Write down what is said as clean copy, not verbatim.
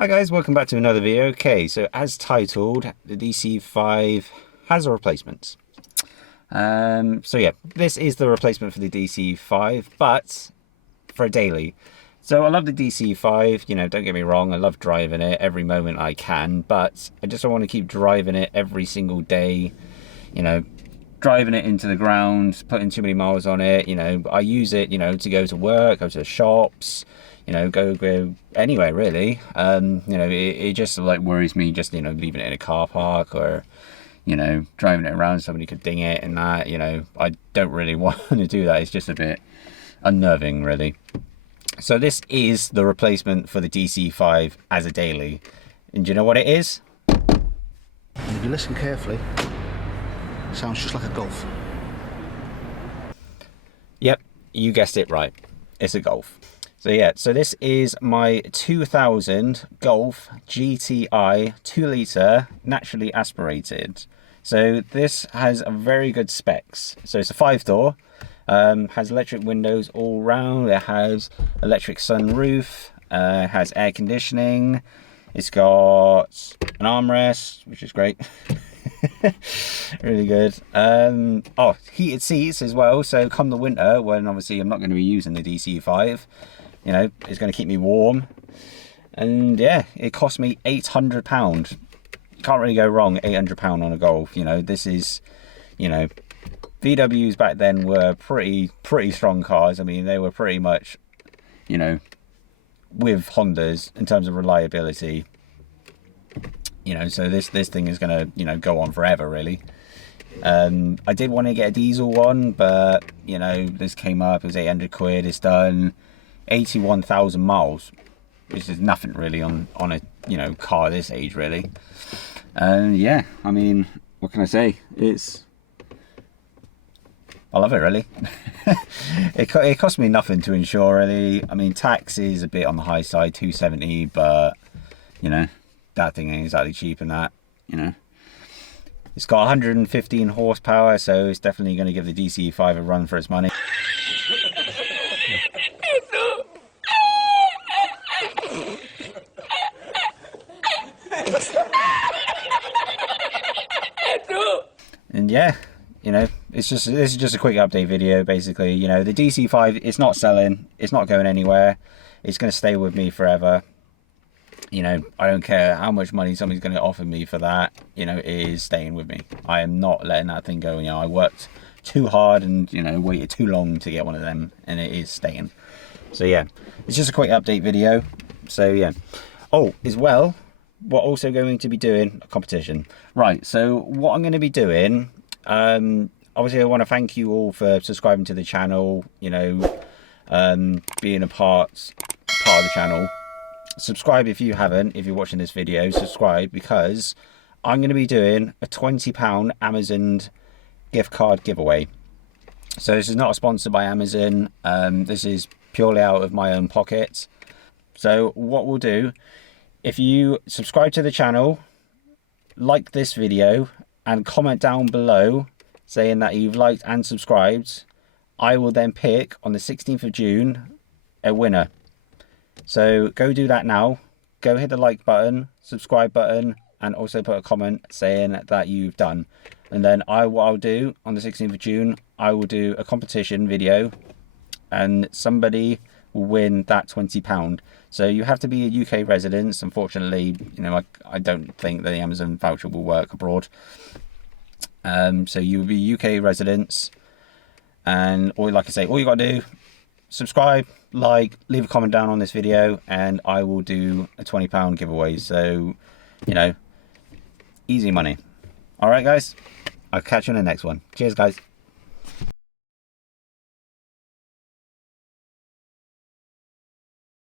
Hi guys, welcome back to another video. Okay, so as titled, the DC5 has a replacement. So yeah, this is the replacement for the DC5, but for a daily. So I love the DC5, you know, don't get me wrong, I love driving it every moment I can, but I just don't want to keep driving it every single day, you know, driving it into the ground, putting too many miles on it. You know, I use it, you know, to go to work, go to the shops, you know, go anywhere really. You know, it just like worries me just, you know, leaving it in a car park or, you know, driving it around, somebody could ding it and that, you know, I don't really want to do that. It's just a bit unnerving really. So this is the replacement for the DC5 as a daily. And do you know what it is? If you listen carefully, it sounds just like a Golf. Yep, you guessed it right. It's a Golf. So yeah, so this is my 2000 Golf GTI 2 litre naturally aspirated. So this has a very good specs. So it's a 5-door, has electric windows all round, it has electric sunroof, has air conditioning, it's got an armrest, which is great. Really good. Oh, heated seats as well, so come the winter when obviously I'm not going to be using the DC5, you know, it's going to keep me warm. And yeah, it cost me £800. Can't really go wrong, £800 on a Golf. You know, this is, you know, VWs back then were pretty strong cars. I mean, they were pretty much, you know, with Hondas in terms of reliability. You know, so this thing is gonna, you know, go on forever really. I did want to get a diesel one, but you know, this came up, it was 800 quid. It's done 81,000 miles, which is nothing really on a, you know, car this age really. And yeah, I mean, what can I say? I love it really. It cost me nothing to insure really. I mean, tax is a bit on the high side, 270, but you know, that thing ain't exactly cheap in that, you know. It's got 115 horsepower, so it's definitely going to give the DC5 a run for its money. And yeah, you know, this is just a quick update video basically. You know, the DC5, it's not selling, it's not going anywhere, it's going to stay with me forever. You know, I don't care how much money somebody's going to offer me for that, you know, it is staying with me. I am not letting that thing go. You know, I worked too hard and, you know, waited too long to get one of them, and it is staying. So yeah, it's just a quick update video. So yeah. Oh, as well, we're also going to be doing a competition. Right, so what I'm going to be doing, obviously I want to thank you all for subscribing to the channel, you know, being a part of the channel. Subscribe if you haven't, if you're watching this video, subscribe, because I'm going to be doing a £20 Amazon gift card giveaway. So this is not a sponsor by Amazon, this is purely out of my own pocket. So what we'll do, if you subscribe to the channel, like this video, and comment down below saying that you've liked and subscribed, I will then pick on the 16th of June a winner. So go do that now. Go hit the like button, subscribe button, and also put a comment saying that you've done. And then what I'll do on the 16th of June, I will do a competition video, and somebody will win that £20. So you have to be a UK resident. Unfortunately, you know, I don't think that the Amazon voucher will work abroad. So you will be UK residents, and like I say, all you got to do, subscribe, like, leave a comment down on this video, and I will do a £20 giveaway. So, you know, easy money. All right, guys, I'll catch you in the next one. Cheers, guys.